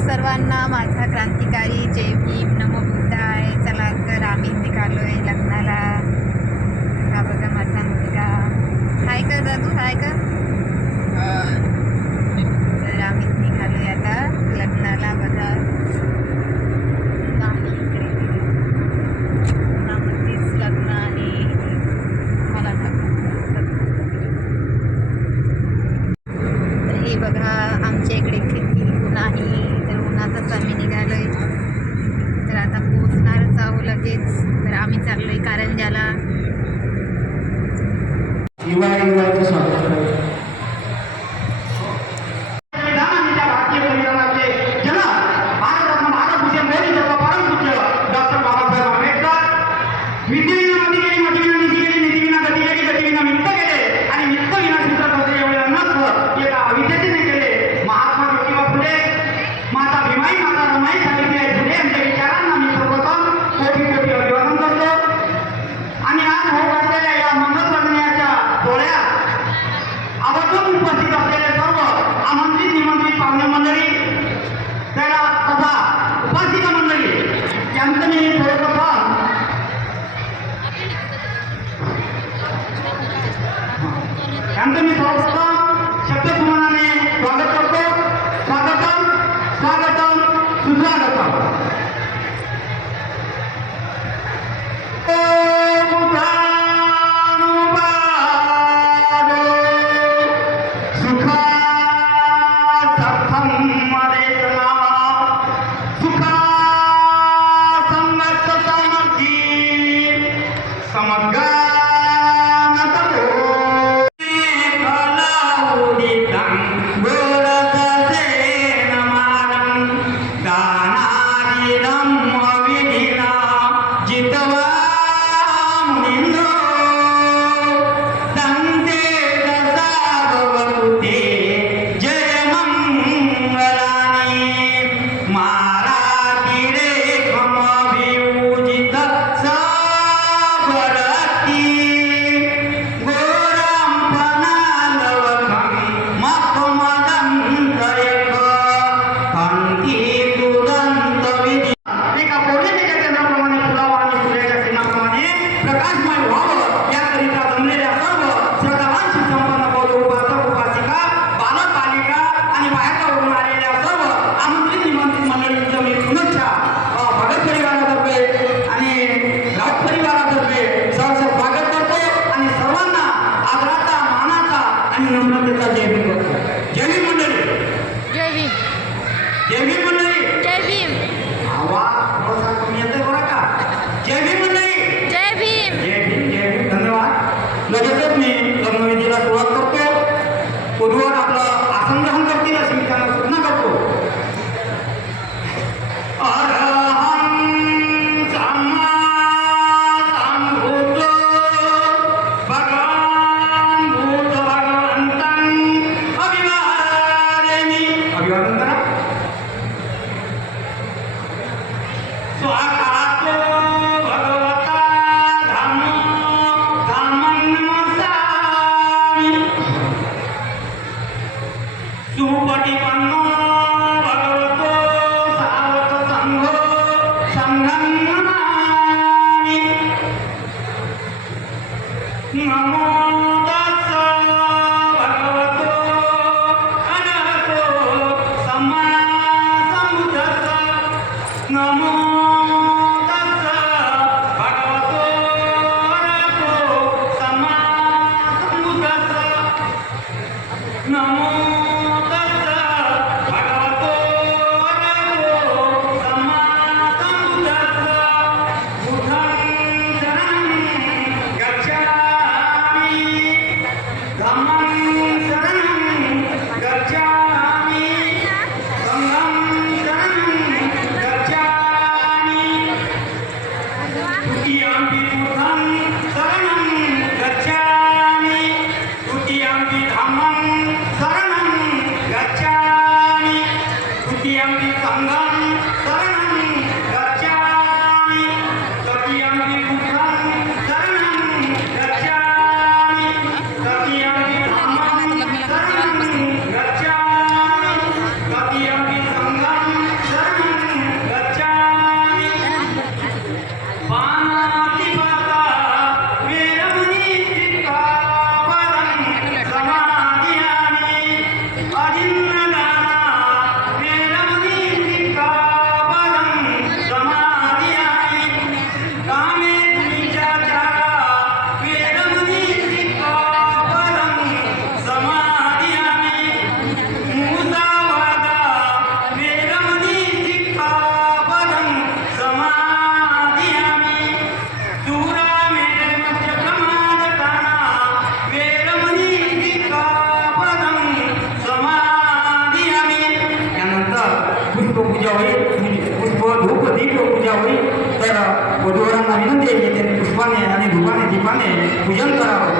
सर्वांना माझा क्रांतिकारी जय भीम नमो बुद्धाय. चला तर आम्ही निघालोय लग्नाला. हा बघा माझा मुलगा. हाय का दादू, हाय का. तर आम्ही निघालोय आता लग्नाला. बघा नाही इकडे पुण्यामध्येच लग्न आहे. मला तर हे बघा आमच्या इकडे किती ऊन आहे. तर उन्हातच आम्ही निघालोय. तर आता पोचणारच आहो लगेच. तर आम्ही चाललोय कारंजाला. स्वागत पुष्पपूजा होईल, पुष्प धूप दीप पूजा होईल. तर वधूवरांना विनंती आहे की त्यांनी पुष्पाने आणि धुपाने दीपाने पूजन करावं.